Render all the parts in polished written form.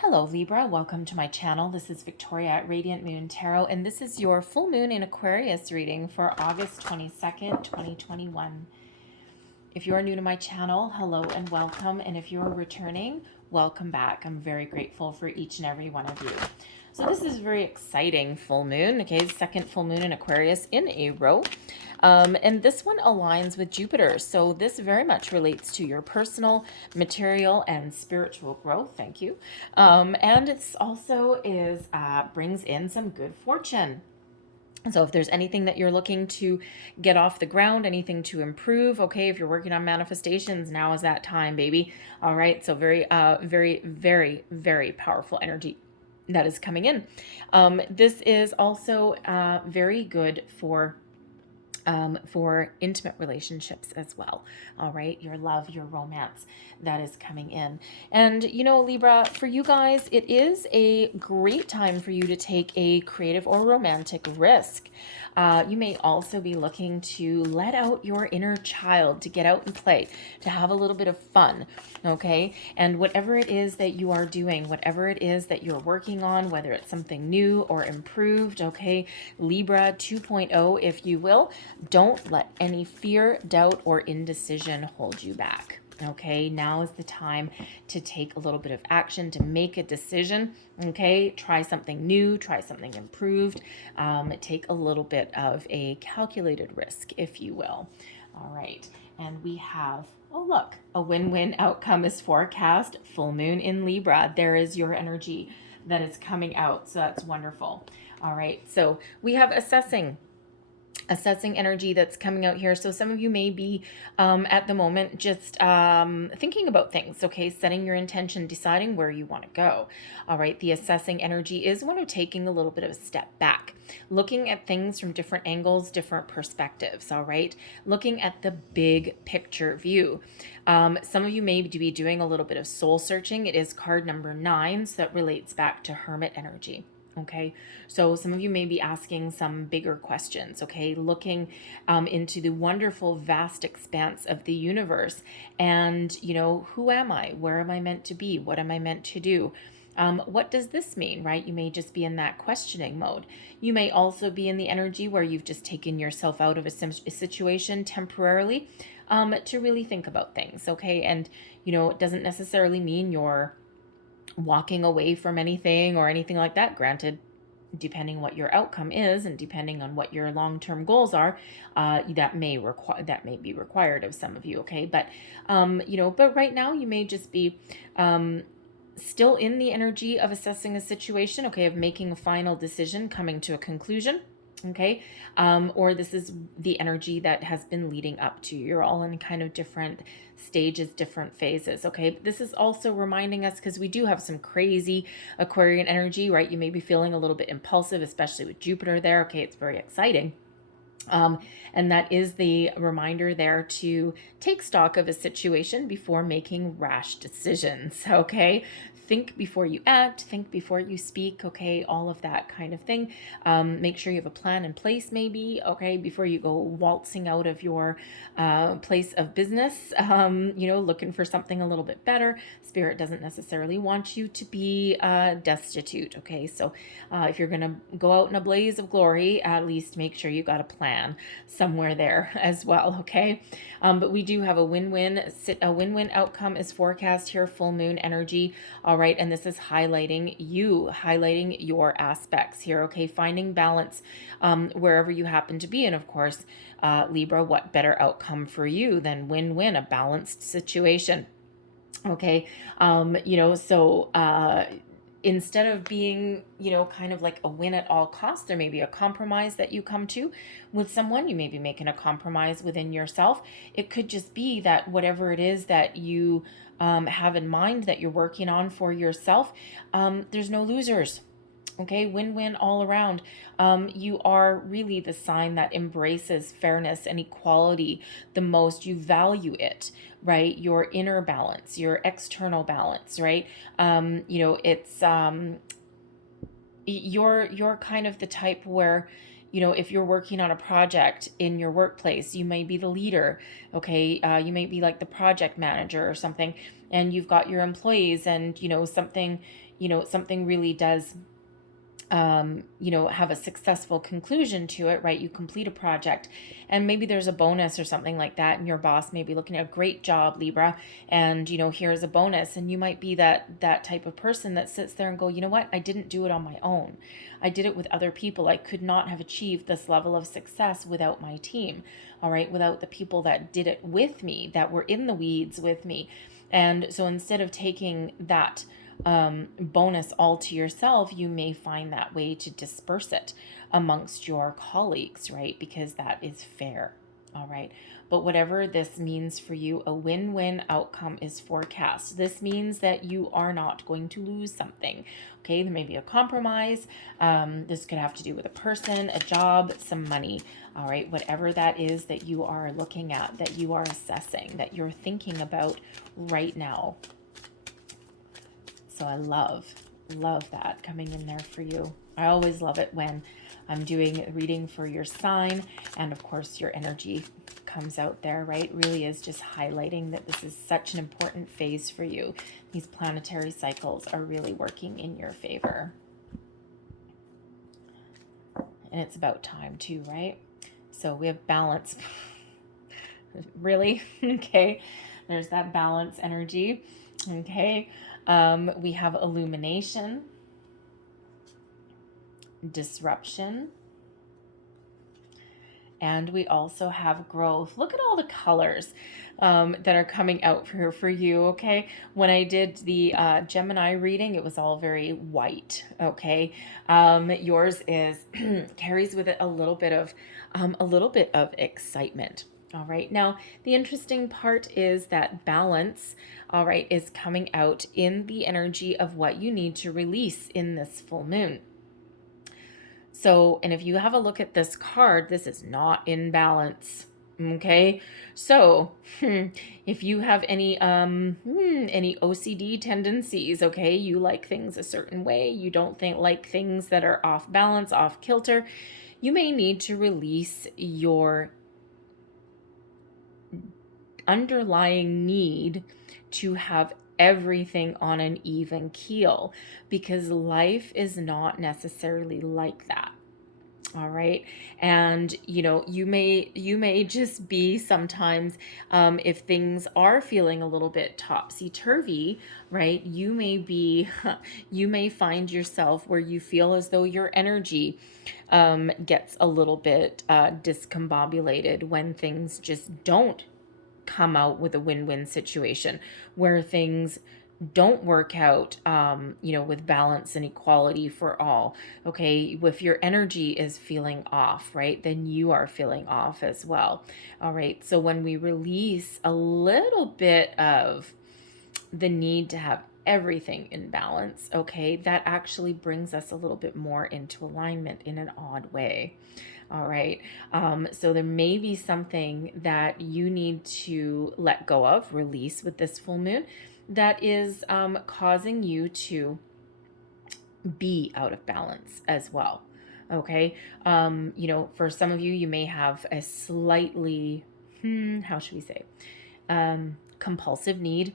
Hello Libra, welcome to my channel. This is Victoria at Radiant Moon Tarot, and this is your full moon in Aquarius reading for August 22nd, 2021. If you are new to my channel, hello and welcome, and if you are returning, welcome back. I'm very grateful for each and every one of you. So this is a very exciting full moon, okay, second full moon in Aquarius in a row. And this one aligns with Jupiter. So this very much relates to your personal, material, and spiritual growth. Thank you. And it's also brings in some good fortune. So if there's anything that you're looking to get off the ground, anything to improve, okay, if you're working on manifestations, now is that time, baby. All right. So very powerful energy that is coming in. This is also very good for intimate relationships as well. All right, your love, your romance that is coming in. And you know, Libra, for you guys, it is a great time for you to take a creative or romantic risk. You may also be looking to let out your inner child, to get out and play, to have a little bit of fun, okay? And whatever it is that you are doing, whatever it is that you're working on, whether it's something new or improved, okay? Libra 2.0, if you will, don't let any fear, doubt, or indecision hold you back. Okay, now is the time to take a little bit of action, to make a decision. Okay, try something new, try something improved. Take a little bit of a calculated risk, if you will. All right, and we have, oh look, a win-win outcome is forecast. Full moon in Libra. There is your energy that is coming out, so that's wonderful. All right, so we have assessing energy that's coming out here. So some of you may be at the moment just thinking about things, okay, setting your intention, deciding where you want to go. All right, the assessing energy is one of taking a little bit of a step back, looking at things from different angles, different perspectives. All right, looking at the big picture view. Some of you may be doing a little bit of soul searching. It is card number 9, so that relates back to hermit energy. Okay, so some of you may be asking some bigger questions, okay, looking into the wonderful vast expanse of the universe. And, you know, who am I? Where am I meant to be? What am I meant to do? What does this mean, right? You may just be in that questioning mode. You may also be in the energy where you've just taken yourself out of a situation temporarily to really think about things, okay? And, you know, it doesn't necessarily mean you're walking away from anything or anything like that. Granted, depending what your outcome is and depending on what your long-term goals are, that may be required of some of you, okay? But you know, but right now you may just be still in the energy of assessing a situation, okay, of making a final decision, coming to a conclusion, okay? Or this is the energy that has been leading up to. You're all in kind of different stages, different phases, okay? But this is also reminding us, because we do have some crazy Aquarian energy, right? You may be feeling a little bit impulsive, especially with Jupiter there, okay? It's very exciting. And that is the reminder there to take stock of a situation before making rash decisions, okay? Think before you act, think before you speak, okay? All of that kind of thing. Make sure you have a plan in place, maybe, okay, before you go waltzing out of your place of business, you know, looking for something a little bit better. Spirit doesn't necessarily want you to be destitute, okay? So if you're going to go out in a blaze of glory, at least make sure you got a plan somewhere there as well, okay? But we do have a win-win outcome is forecast here, full moon energy. All right, and this is highlighting your aspects here, okay? Finding balance wherever you happen to be. And of course, Libra, what better outcome for you than win-win, a balanced situation, okay? You know, so instead of being, you know, kind of like a win at all costs, there may be a compromise that you come to with someone. You may be making a compromise within yourself. It could just be that whatever it is that you have in mind that you're working on for yourself, there's no losers. Okay, win-win all around. You are really the sign that embraces fairness and equality the most. You value it, right? Your inner balance, your external balance, right? You know, it's you're kind of the type where, if you're working on a project in your workplace, you may be the leader, okay? You may be like the project manager or something, and you've got your employees, and, something really does have a successful conclusion to it, right? You complete a project, and maybe there's a bonus or something like that, and your boss may be looking at a great job, Libra, and here's a bonus, and you might be that type of person that sits there and go, you know what? I didn't do it on my own. I did it with other people. I could not have achieved this level of success without my team, all right? Without the people that did it with me, that were in the weeds with me. And so instead of taking that bonus all to yourself, you may find that way to disperse it amongst your colleagues, right? Because that is fair. All right. But whatever this means for you, a win-win outcome is forecast. This means that you are not going to lose something. Okay. There may be a compromise. This could have to do with a person, a job, some money. All right. Whatever that is that you are looking at, that you are assessing, that you're thinking about right now. So I love that coming in there for you. I always love it when I'm doing a reading for your sign, and of course your energy comes out there, right? It really is just highlighting that this is such an important phase for you. These planetary cycles are really working in your favor. And it's about time too, right? So we have balance. Really? Okay. There's that balance energy. Okay. We have illumination, disruption, and we also have growth. Look at all the colors that are coming out for you, okay? When I did the Gemini reading, it was all very white, okay? Yours is carries with it a little bit of excitement. All right. Now, the interesting part is that balance, all right, is coming out in the energy of what you need to release in this full moon. So, and if you have a look at this card, this is not in balance. Okay. So, if you have any OCD tendencies, okay, you like things a certain way, you don't like things that are off balance, off kilter, you may need to release your underlying need to have everything on an even keel, because life is not necessarily like that. All right. And, you may just be sometimes, if things are feeling a little bit topsy-turvy, right? You may find yourself where you feel as though your energy gets a little bit discombobulated when things just don't come out with a win-win situation, where things don't work out, with balance and equality for all. Okay. If your energy is feeling off, right, then you are feeling off as well. All right. So when we release a little bit of the need to have everything in balance, okay, that actually brings us a little bit more into alignment in an odd way. All right. So there may be something that you need to let go of, release with this full moon, that is causing you to be out of balance as well. Okay. For some of you, you may have a slightly, how should we say, compulsive need.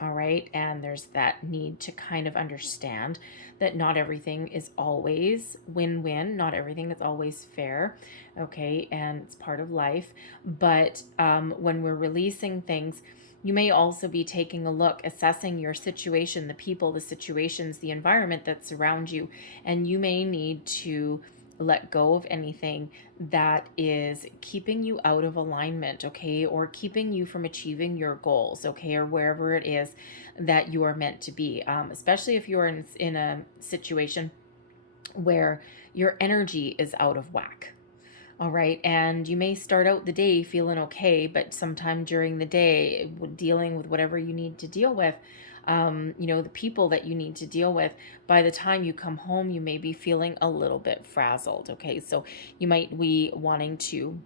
All right. And there's that need to kind of understand that not everything is always win-win. Not everything is always fair. Okay. And it's part of life. But when we're releasing things, you may also be taking a look, assessing your situation, the people, the situations, the environment that's around you. And you may need to let go of anything that is keeping you out of alignment, okay, or keeping you from achieving your goals, okay, or wherever it is that you are meant to be, especially if you're in a situation where your energy is out of whack. All right. And you may start out the day feeling okay, but sometime during the day, dealing with whatever you need to deal with, the people that you need to deal with, by the time you come home, you may be feeling a little bit frazzled. Okay. So you might be wanting to,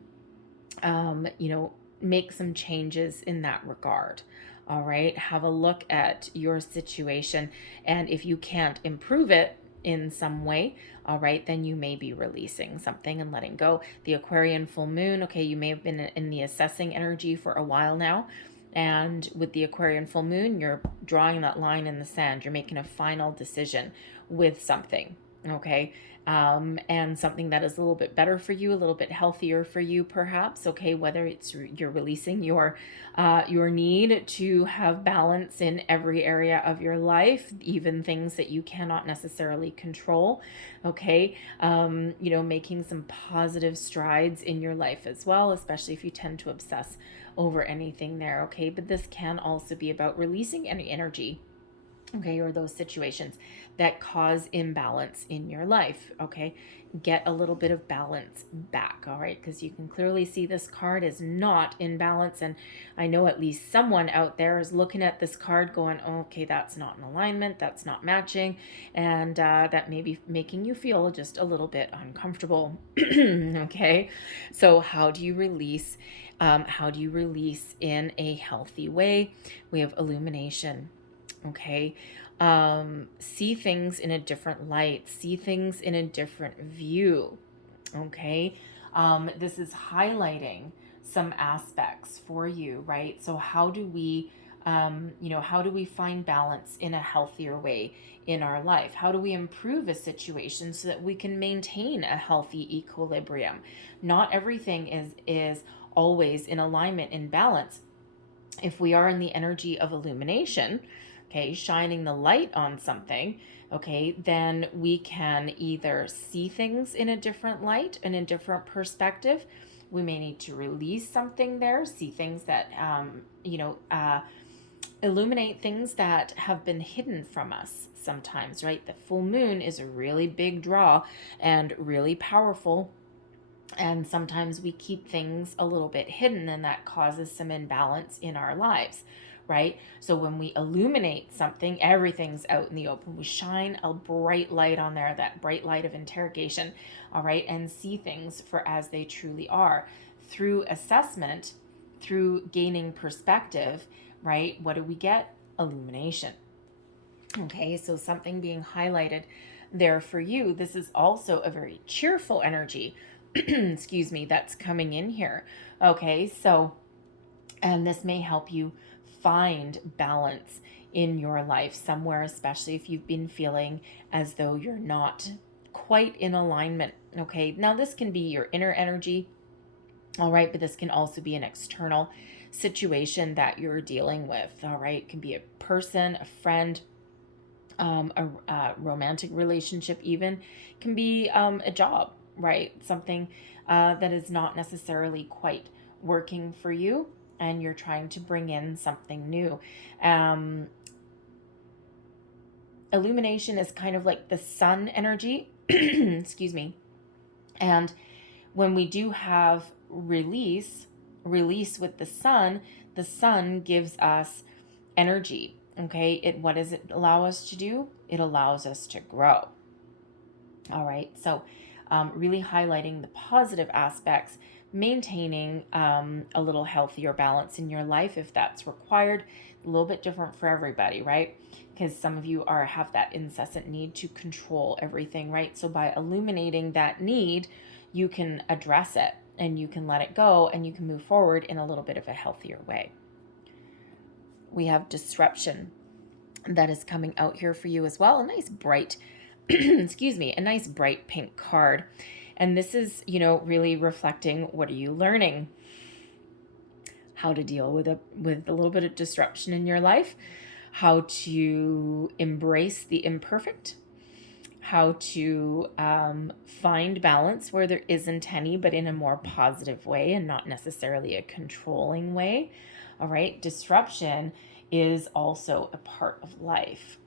make some changes in that regard. All right. Have a look at your situation. And if you can't improve it, in some way, all right, then you may be releasing something and letting go. The Aquarian full moon, okay, you may have been in the assessing energy for a while now. And with the Aquarian full moon, you're drawing that line in the sand. You're making a final decision with something, okay? And something that is a little bit better for you, a little bit healthier for you, perhaps. Okay, whether it's you're releasing your need to have balance in every area of your life, even things that you cannot necessarily control. Okay, making some positive strides in your life as well, especially if you tend to obsess over anything there. Okay, but this can also be about releasing any energy, okay, or those situations that cause imbalance in your life. Okay, get a little bit of balance back. All right, because you can clearly see this card is not in balance, and I know at least someone out there is looking at this card going, oh, okay, that's not in alignment, that's not matching, and that may be making you feel just a little bit uncomfortable. Okay, so how do you release in a healthy way? We have illumination. Okay, see things in a different light, see things in a different view. Okay, this is highlighting some aspects for you, right? So how do we find balance in a healthier way in our life? How do we improve a situation so that we can maintain a healthy equilibrium? Not everything is always in alignment, in balance. If we are in the energy of illumination, okay, shining the light on something, okay, then we can either see things in a different light and a different perspective. We may need to release something there, see things that, illuminate things that have been hidden from us sometimes, right? The full moon is a really big draw and really powerful. And sometimes we keep things a little bit hidden, and that causes some imbalance in our lives, right? So when we illuminate something, everything's out in the open. We shine a bright light on there, that bright light of interrogation, all right, and see things for as they truly are. Through assessment, through gaining perspective, right? What do we get? Illumination. Okay, so something being highlighted there for you. This is also a very cheerful energy, excuse me, that's coming in here. Okay, so, and this may help you find balance in your life somewhere, especially if you've been feeling as though you're not quite in alignment. Okay, now this can be your inner energy, all right, but this can also be an external situation that you're dealing with. All right, it can be a person, a friend, a romantic relationship, even can be a job, right? Something that is not necessarily quite working for you, and you're trying to bring in something new. Illumination is kind of like the sun energy, excuse me. And when we do have release with the sun gives us energy. Okay, what does it allow us to do? It allows us to grow. All right, so really highlighting the positive aspects, maintaining a little healthier balance in your life if that's required. A little bit different for everybody, right? Because some of you have that incessant need to control everything, right? So by illuminating that need, you can address it and you can let it go and you can move forward in a little bit of a healthier way. We have disruption that is coming out here for you as well. A nice bright, excuse me, a nice bright pink card. And this is, really reflecting, what are you learning? How to deal with a little bit of disruption in your life, how to embrace the imperfect, how to find balance where there isn't any, but in a more positive way and not necessarily a controlling way. All right, disruption is also a part of life.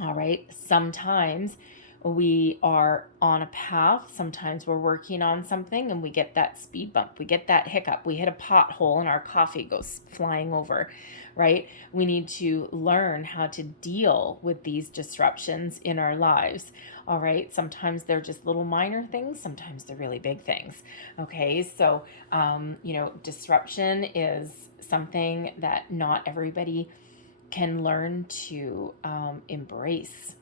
All right, sometimes we are on a path, sometimes we're working on something and we get that speed bump, we get that hiccup, we hit a pothole and our coffee goes flying over, right? We need to learn how to deal with these disruptions in our lives. All right, sometimes they're just little minor things, sometimes they're really big things. Okay, so disruption is something that not everybody can learn to embrace.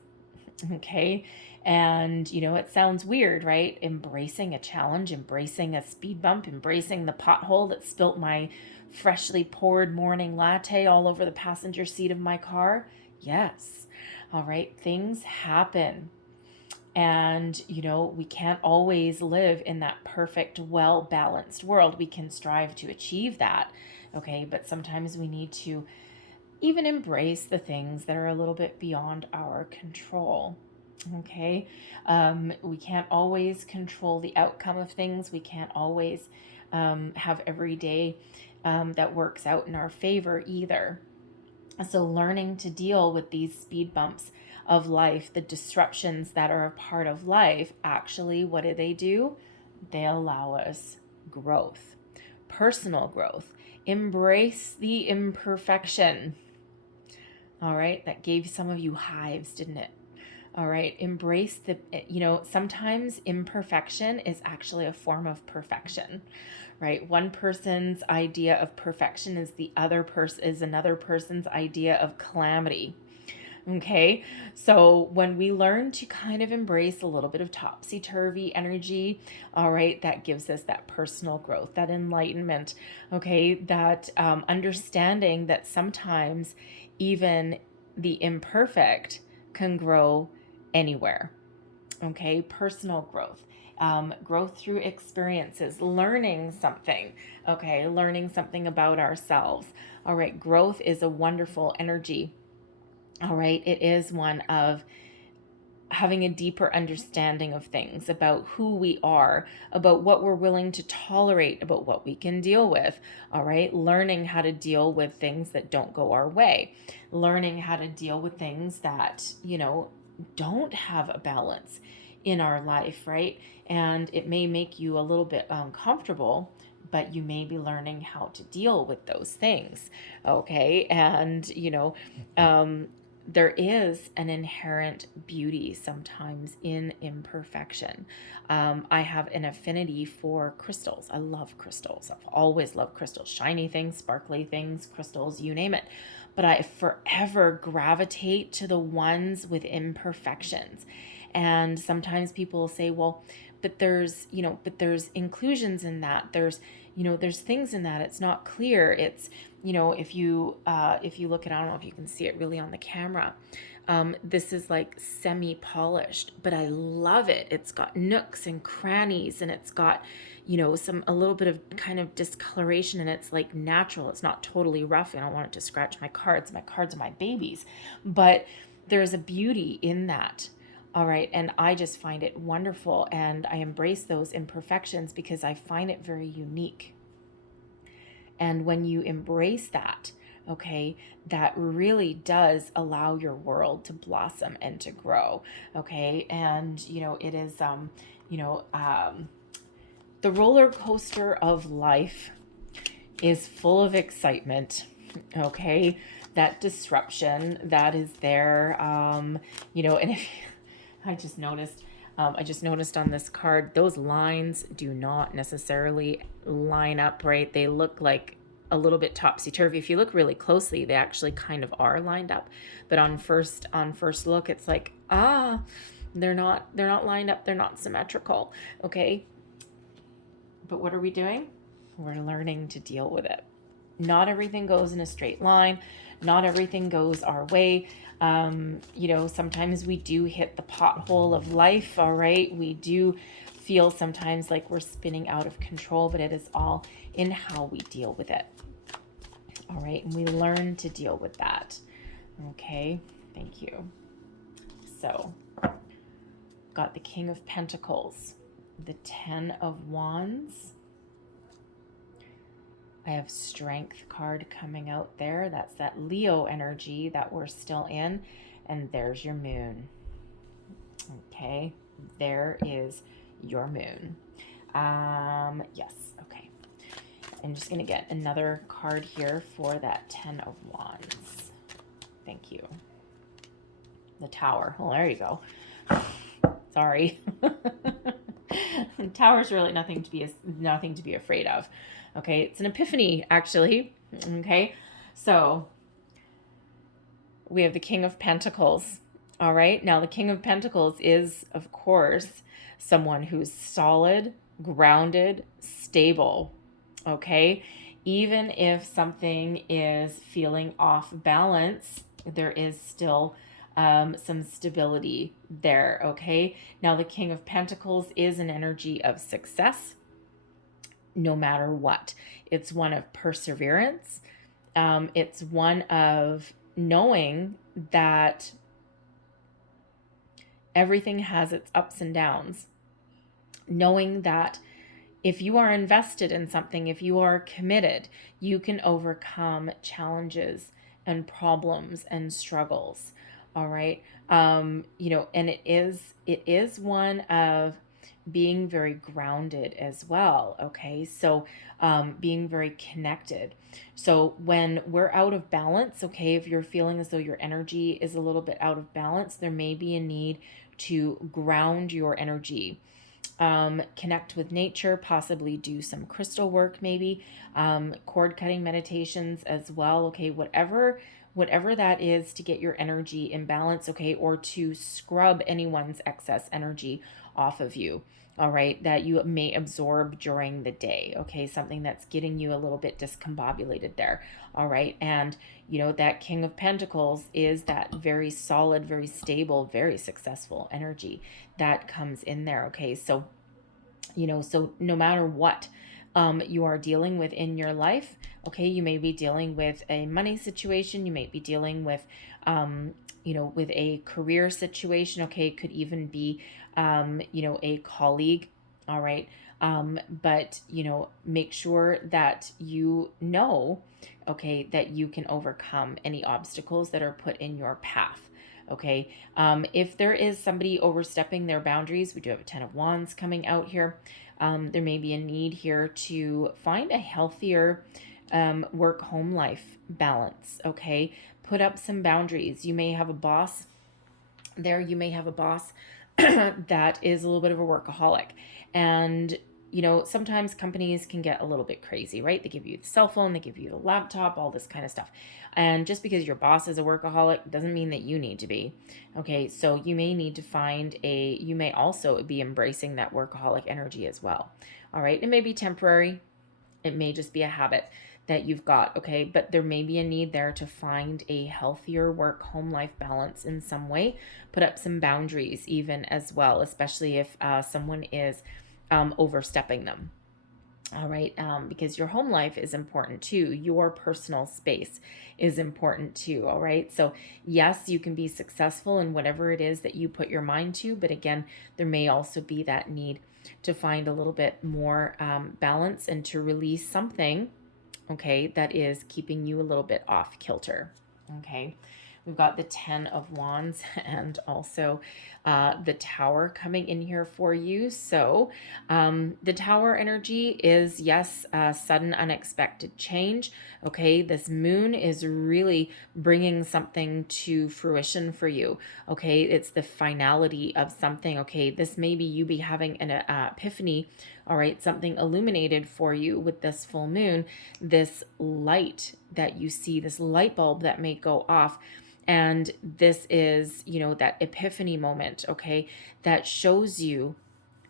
Okay. And, it sounds weird, right? Embracing a challenge, embracing a speed bump, embracing the pothole that spilt my freshly poured morning latte all over the passenger seat of my car. Yes. All right. Things happen. And, we can't always live in that perfect, well balanced world. We can strive to achieve that. Okay. But sometimes we need to even embrace the things that are a little bit beyond our control. Okay. We can't always control the outcome of things. We can't always have every day that works out in our favor either. So, learning to deal with these speed bumps of life, the disruptions that are a part of life, actually, what do? They allow us growth, personal growth. Embrace the imperfection. All right. That gave some of you hives, didn't it? All right. Embrace sometimes imperfection is actually a form of perfection, right? One person's idea of perfection is another person's idea of calamity. Okay. So when we learn to kind of embrace a little bit of topsy-turvy energy, all right, that gives us that personal growth, that enlightenment, okay, that understanding that sometimes even the imperfect can grow anywhere. Okay, personal growth. Growth through experiences, learning something, okay, learning something about ourselves. All right, growth is a wonderful energy. All right, it is one of having a deeper understanding of things, about who we are, about what we're willing to tolerate, about what we can deal with. All right, learning how to deal with things that don't go our way, learning how to deal with things that, don't have a balance in our life, right? And it may make you a little bit uncomfortable, but you may be learning how to deal with those things. Okay. And, there is an inherent beauty sometimes in imperfection. I have an affinity for crystals. I love crystals. I've always loved crystals, shiny things, sparkly things, crystals, you name it. But I forever gravitate to the ones with imperfections. And sometimes people will say, well, but there's inclusions in that. There's things in that. It's not clear. It's, if you look at, I don't know if you can see it really on the camera. This is like semi-polished, but I love it. It's got nooks and crannies, and it's got, a little bit of kind of discoloration, and it's like natural. It's not totally rough. I don't want it to scratch my cards. My cards are my babies, but there's a beauty in that. All right. And I just find it wonderful. And I embrace those imperfections because I find it very unique. And when you embrace that, okay, that really does allow your world to blossom and to grow. Okay. And, it is, the roller coaster of life is full of excitement. Okay. That disruption that is there, and if I just noticed on this card, those lines do not necessarily line up right. They look like a little bit topsy-turvy. If you look really closely, they actually kind of are lined up. But on first look, it's like, they're not lined up. They're not symmetrical. Okay. But what are we doing? We're learning to deal with it. Not everything goes in a straight line. Not everything goes our way. Sometimes we do hit the pothole of life, all right? We do feel sometimes like we're spinning out of control, but it is all in how we deal with it, all right? And we learn to deal with that, okay? Thank you. So, got the King of Pentacles, the 10 of Wands. I have Strength card coming out there. That's that Leo energy that we're still in. And there's your moon. Okay. There is your moon. Yes. Okay. I'm just going to get another card here for that 10 of Wands. Thank you. The Tower. Well, there you go. Sorry. The Tower's really nothing to be afraid of. Okay, it's an epiphany, actually. Okay, so we have the King of Pentacles. All right. Now, the King of Pentacles is, of course, someone who's solid, grounded, stable. Okay. Even if something is feeling off balance, there is still some stability there. Okay. Now, the King of Pentacles is an energy of success no matter what. It's one of perseverance. It's one of knowing that everything has its ups and downs. Knowing that if you are invested in something, if you are committed, you can overcome challenges and problems and struggles. All right. And it is one of being very grounded as well. Okay. So being very connected. So when we're out of balance, okay, if you're feeling as though your energy is a little bit out of balance, there may be a need to ground your energy. Connect with nature, possibly do some crystal work, maybe cord cutting meditations as well. Okay, whatever that is to get your energy in balance. Okay, or to scrub anyone's excess energy off of you. All right, that you may absorb during the day. Okay, something that's getting you a little bit discombobulated there. All right, and that King of Pentacles is that very solid, very stable, very successful energy that comes in there. Okay, so so no matter what you are dealing with in your life, okay, you may be dealing with a money situation, you may be dealing with with a career situation. Okay, it could even be a colleague. All right. But make sure that okay, that you can overcome any obstacles that are put in your path. Okay. If there is somebody overstepping their boundaries, we do have a 10 of Wands coming out here. There may be a need here to find a healthier work-home life balance. Okay. Put up some boundaries. You may have a boss there. You may have a boss that is a little bit of a workaholic. And sometimes companies can get a little bit crazy, right? They give you the cell phone, they give you the laptop, all this kind of stuff. And just because your boss is a workaholic doesn't mean that you need to be. Okay, so you may need to you may also be embracing that workaholic energy as well. All right, it may be temporary, it may just be a habit that you've got, okay? But there may be a need there to find a healthier work-home life balance in some way. Put up some boundaries even as well, especially if someone is overstepping them. All right, because your home life is important too. Your personal space is important too. All right, so yes, you can be successful in whatever it is that you put your mind to, but again, there may also be that need to find a little bit more balance and to release something, okay, that is keeping you a little bit off kilter. Okay. We've got the 10 of Wands and also the Tower coming in here for you. So the Tower energy is, yes, sudden, unexpected change. Okay, this moon is really bringing something to fruition for you. Okay, it's the finality of something. Okay, this may be you be having an epiphany. All right, something illuminated for you with this full moon, this light that you see, this light bulb that may go off. And this is, that epiphany moment, okay, that shows you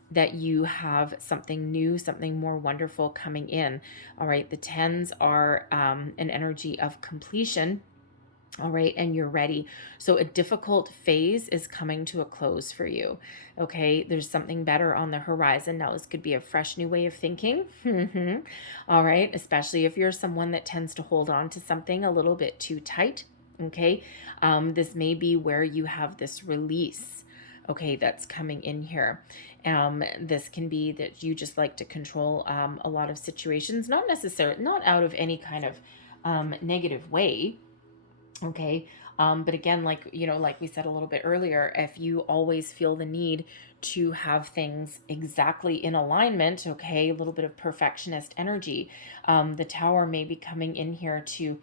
that you have something new, something more wonderful coming in. All right, the 10s are an energy of completion. All right, and you're ready. So a difficult phase is coming to a close for you. Okay, there's something better on the horizon. Now, this could be a fresh new way of thinking. All right, especially if you're someone that tends to hold on to something a little bit too tight. Okay, this may be where you have this release, okay, that's coming in here. This can be that you just like to control a lot of situations, not out of any kind of negative way, okay, but again, like we said a little bit earlier, if you always feel the need to have things exactly in alignment, okay, a little bit of perfectionist energy, the Tower may be coming in here to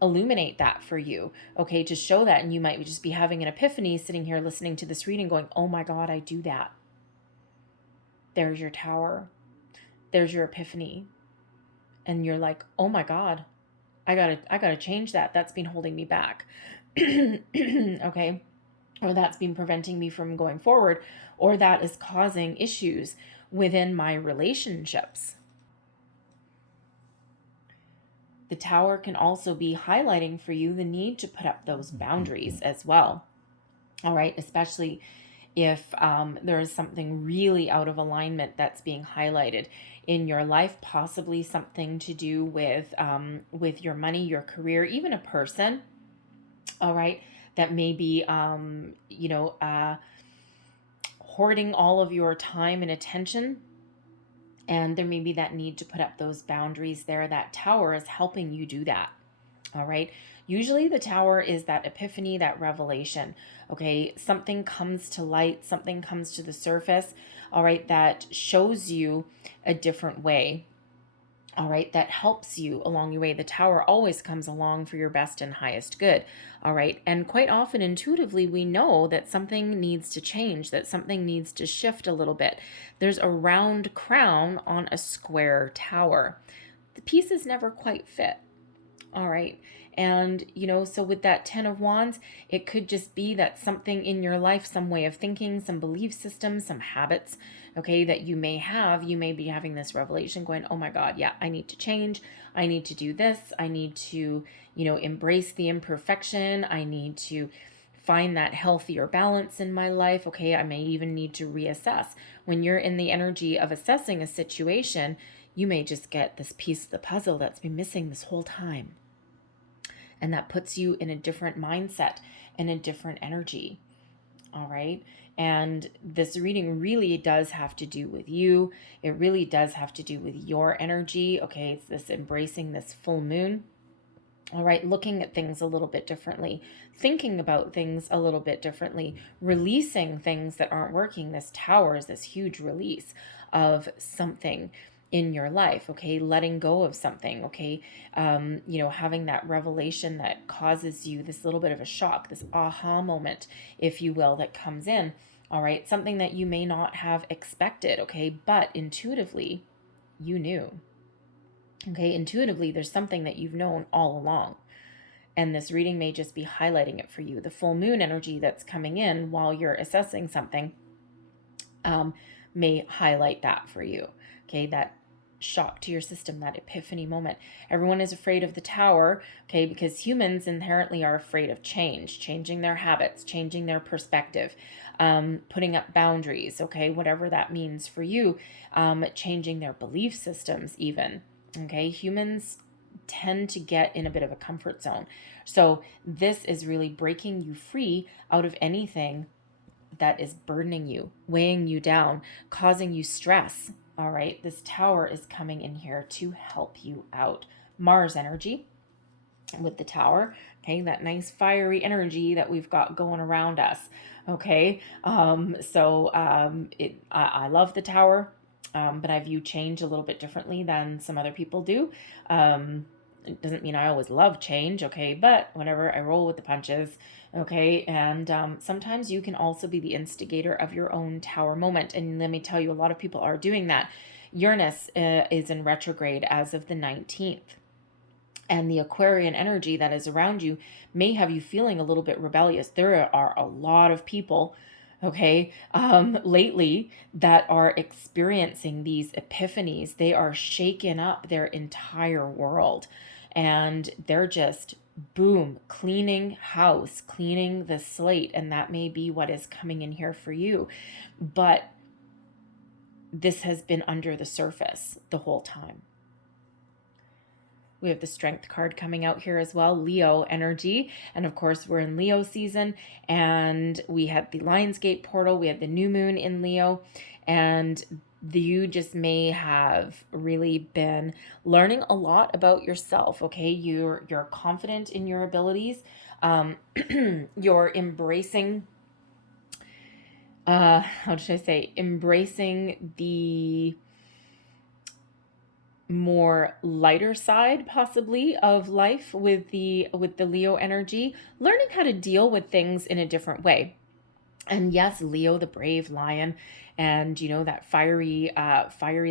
illuminate that for you, okay, to show that. And you might just be having an epiphany sitting here listening to this reading going, oh my God, I do that. There's your Tower. There's your epiphany. And you're like, oh my God, I gotta change that. That's been holding me back. Okay. or that's been preventing me from going forward, or that is causing issues within my relationships. The Tower can also be highlighting for you the need to put up those boundaries as well. All right, especially if there is something really out of alignment that's being highlighted in your life, possibly something to do with your money, your career, even a person. All right, that may be hoarding all of your time and attention. And there may be that need to put up those boundaries there. That Tower is helping you do that. All right. Usually the Tower is that epiphany, that revelation. Okay. Something comes to light, something comes to the surface. All right. That shows you a different way. All right. That helps you along your way. The Tower always comes along for your best and highest good. All right. And quite often, intuitively, we know that something needs to change, that something needs to shift a little bit. There's a round crown on a square tower. The pieces never quite fit. All right. And, so with that 10 of Wands, it could just be that something in your life, some way of thinking, some belief systems, some habits, okay, that you may have, you may be having this revelation going, oh my God, yeah, I need to change. I need to do this. I need to, embrace the imperfection. I need to find that healthier balance in my life. Okay. I may even need to reassess. When you're in the energy of assessing a situation, you may just get this piece of the puzzle that's been missing this whole time. And that puts you in a different mindset and a different energy. All right. And this reading really does have to do with you. It really does have to do with your energy. Okay. It's this embracing this full moon. All right. Looking at things a little bit differently, thinking about things a little bit differently, releasing things that aren't working. This Tower is this huge release of something in your life, okay, letting go of something, okay, having that revelation that causes you this little bit of a shock, this aha moment, if you will, that comes in, all right, something that you may not have expected, okay, but intuitively, you knew, okay, intuitively, there's something that you've known all along. And this reading may just be highlighting it for you. The full moon energy that's coming in while you're assessing something may highlight that for you, okay, that shock to your system, that epiphany moment. Everyone is afraid of the Tower, okay, because humans inherently are afraid of change, changing their habits, changing their perspective, putting up boundaries, okay, whatever that means for you, changing their belief systems even, okay. Humans tend to get in a bit of a comfort zone. So this is really breaking you free out of anything that is burdening you, weighing you down, causing you stress. All right, this Tower is coming in here to help you out. Mars energy with the Tower, okay, that nice fiery energy that we've got going around us. Okay, I love the Tower, but I view change a little bit differently than some other people do. It doesn't mean I always love change, okay, but whenever I roll with the punches, okay, and sometimes you can also be the instigator of your own Tower moment, and let me tell you, a lot of people are doing that. Uranus is in retrograde as of the 19th, and the Aquarian energy that is around you may have you feeling a little bit rebellious. There are a lot of people, okay, lately that are experiencing these epiphanies. They are shaking up their entire world, and they're just boom, cleaning house, cleaning the slate. And that may be what is coming in here for you. But this has been under the surface the whole time. We have the Strength card coming out here as well, Leo energy. And of course, we're in Leo season, and we had the Lionsgate portal. We had the new moon in Leo, and you just may have really been learning a lot about yourself. Okay, you're confident in your abilities. You're embracing. How should I say? Embracing the more lighter side possibly of life with the Leo energy, learning how to deal with things in a different way. And yes, Leo, the brave lion, and that fiery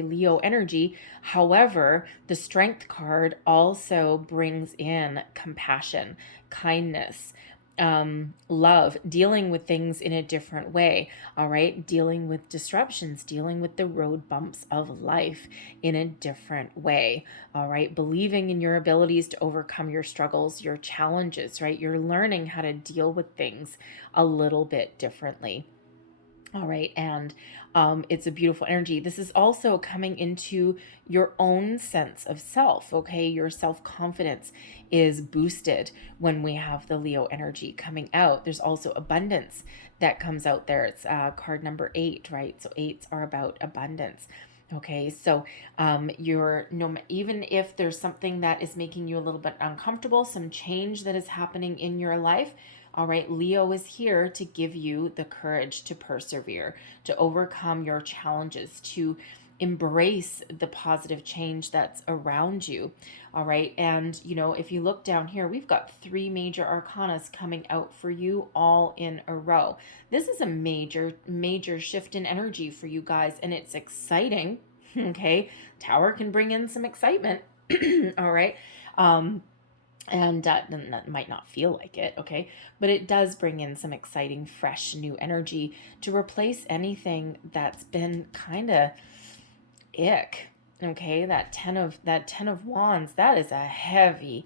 Leo energy. However, the Strength card also brings in compassion, kindness, love, dealing with things in a different way, all right? Dealing with disruptions, dealing with the road bumps of life in a different way, all right? Believing in your abilities to overcome your struggles, your challenges, right? You're learning how to deal with things a little bit differently. All right. And it's a beautiful energy. This is also coming into your own sense of self. Okay. Your self confidence is boosted when we have the Leo energy coming out. There's also abundance that comes out there. It's card number 8, right? So 8s are about abundance. Okay, so you're no, even if there's something that is making you a little bit uncomfortable, some change that is happening in your life, all right, Leo is here to give you the courage to persevere, to overcome your challenges, to embrace the positive change that's around you. All right, and if you look down here, we've got 3 major arcanas coming out for you all in a row. This is a major shift in energy for you guys, and it's exciting. Okay, Tower can bring in some excitement. All right. And that might not feel like it, okay? But it does bring in some exciting, fresh, new energy to replace anything that's been kind of ick, okay? That 10 of wands, that is a heavy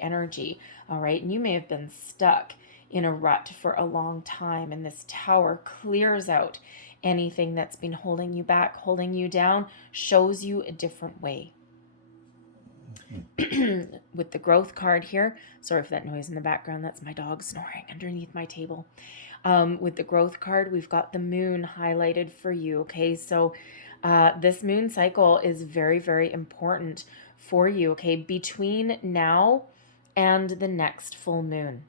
energy, all right? And you may have been stuck in a rut for a long time, and this Tower clears out anything that's been holding you back, holding you down, shows you a different way. With the growth card here, sorry for that noise in the background, that's my dog snoring underneath my table. With the growth card, we've got the moon highlighted for you. Okay, so this moon cycle is very important for you. Okay, between now and the next full moon.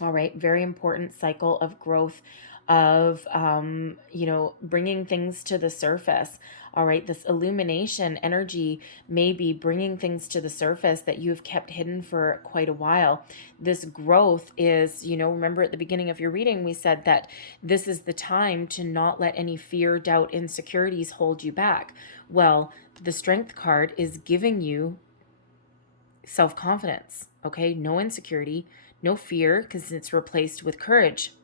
All right, very important cycle of growth, of bringing things to the surface. All right, this illumination energy may be bringing things to the surface that you've kept hidden for quite a while. This growth is, remember at the beginning of your reading, we said that this is the time to not let any fear, doubt, insecurities hold you back. Well, the Strength card is giving you self-confidence, okay? No insecurity, no fear, because it's replaced with courage.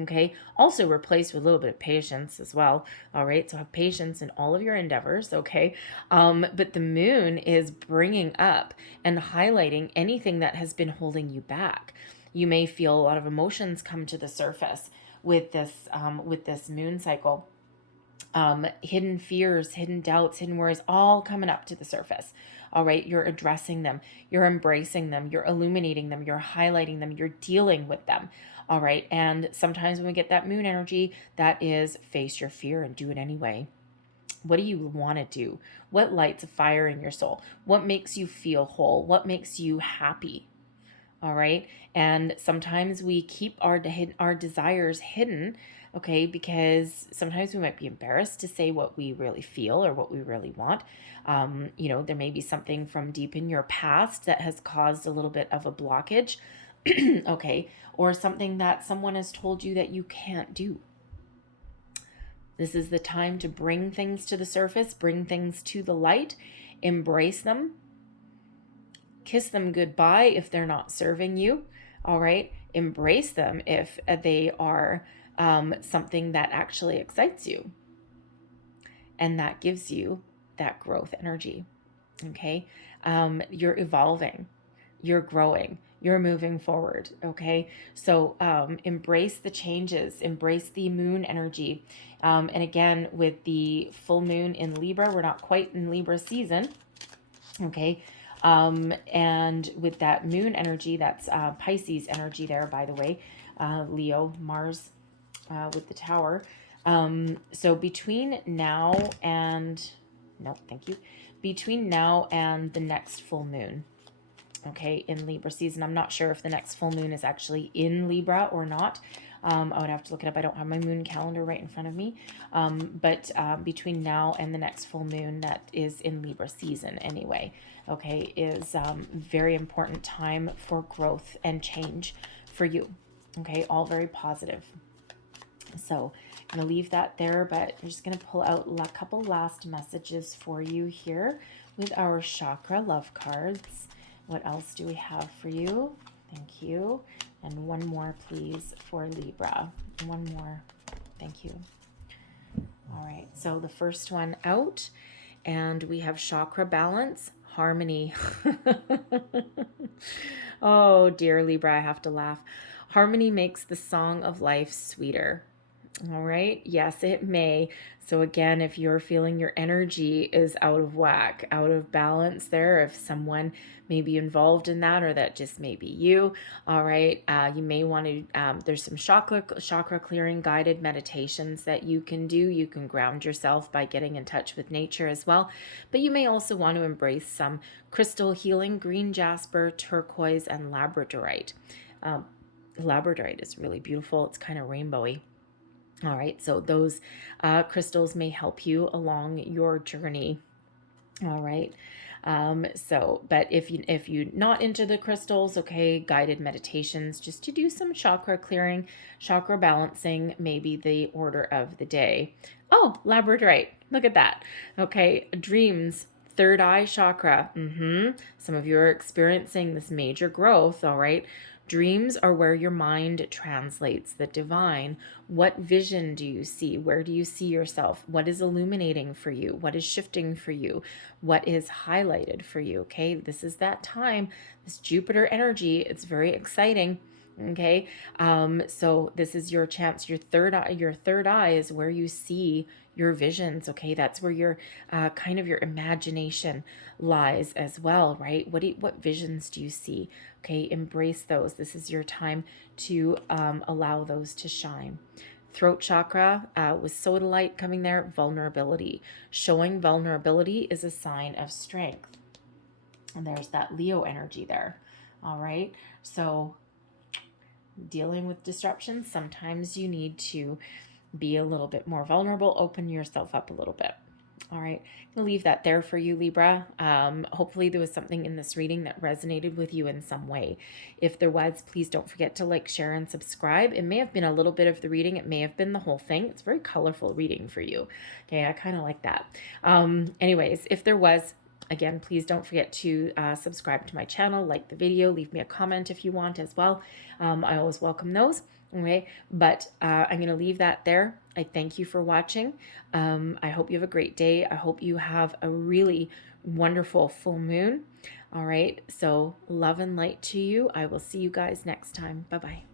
Okay, also replaced with a little bit of patience as well. All right, so have patience in all of your endeavors. Okay, but the moon is bringing up and highlighting anything that has been holding you back. You may feel a lot of emotions come to the surface with this moon cycle. Hidden fears, hidden doubts, hidden worries, all coming up to the surface. All right, you're addressing them, you're embracing them, you're illuminating them, you're highlighting them, you're dealing with them. All right, and sometimes when we get that moon energy, that is face your fear and do it anyway. What do you want to do? What lights a fire in your soul? What makes you feel whole? What makes you happy? All right, and sometimes we keep our desires hidden, okay, because sometimes we might be embarrassed to say what we really feel or what we really want. There may be something from deep in your past that has caused a little bit of a blockage. Okay, or something that someone has told you that you can't do. This is the time to bring things to the surface, bring things to the light, embrace them, kiss them goodbye if they're not serving you. All right, embrace them if they are something that actually excites you, and that gives you that growth energy. Okay, you're evolving, you're growing, you're moving forward. Okay, so embrace the changes, embrace the moon energy. And again, with the full moon in Libra, we're not quite in Libra season. Okay, and with that moon energy, that's Pisces energy there, by the way, Leo, Mars with the Tower. So between now and, no, thank you. Between now and the next full moon, okay, in Libra season. I'm not sure if the next full moon is actually in Libra or not. I would have to look it up. I don't have my moon calendar right in front of me. But between now and the next full moon that is in Libra season anyway, okay, is very important time for growth and change for you. Okay, all very positive. So I'm going to leave that there, but I'm just going to pull out a couple last messages for you here with our chakra love cards. What else do we have for you? Thank you. And one more, please, for Libra. One more. Thank you. All right, so the first one out, and we have chakra balance, harmony. Oh, dear Libra, I have to laugh. Harmony makes the song of life sweeter. All right. Yes, it may. So again, if you're feeling your energy is out of whack, out of balance there, if someone may be involved in that, or that just may be you, all right, you may want to, there's some chakra clearing guided meditations that you can do. You can ground yourself by getting in touch with nature as well. But you may also want to embrace some crystal healing, green jasper, turquoise, and labradorite. Labradorite is really beautiful. It's kind of rainbowy. All right, so those crystals may help you along your journey. All right. But if you're not into the crystals, okay, guided meditations, just to do some chakra clearing, chakra balancing, maybe the order of the day. Oh, labradorite. Look at that. Okay, dreams. Third eye chakra. Some of you are experiencing this major growth, all right? Dreams are where your mind translates the divine. What vision do you see? Where do you see yourself? What is illuminating for you? What is shifting for you? What is highlighted for you? Okay, this is that time, this Jupiter energy. It's very exciting. Okay, so this is your chance. Your third eye is where you see your visions. Okay, that's where your kind of your imagination lies as well, right? What visions do you see? Okay, embrace those. This is your time to allow those to shine. Throat chakra with sodalite coming there, vulnerability. Showing vulnerability is a sign of strength. And there's that Leo energy there. All right, so dealing with disruptions, sometimes you need to be a little bit more vulnerable, open yourself up a little bit. All right, I'm going to leave that there for you, Libra. Hopefully there was something in this reading that resonated with you in some way. If there was, please don't forget to like, share, and subscribe. It may have been a little bit of the reading. It may have been the whole thing. It's very colorful reading for you. Okay, I kind of like that. Anyways, if there was, again, please don't forget to subscribe to my channel, like the video, leave me a comment if you want as well. I always welcome those. Okay, but I'm going to leave that there. I thank you for watching. I hope you have a great day. I hope you have a really wonderful full moon. All right, so love and light to you. I will see you guys next time. Bye-bye.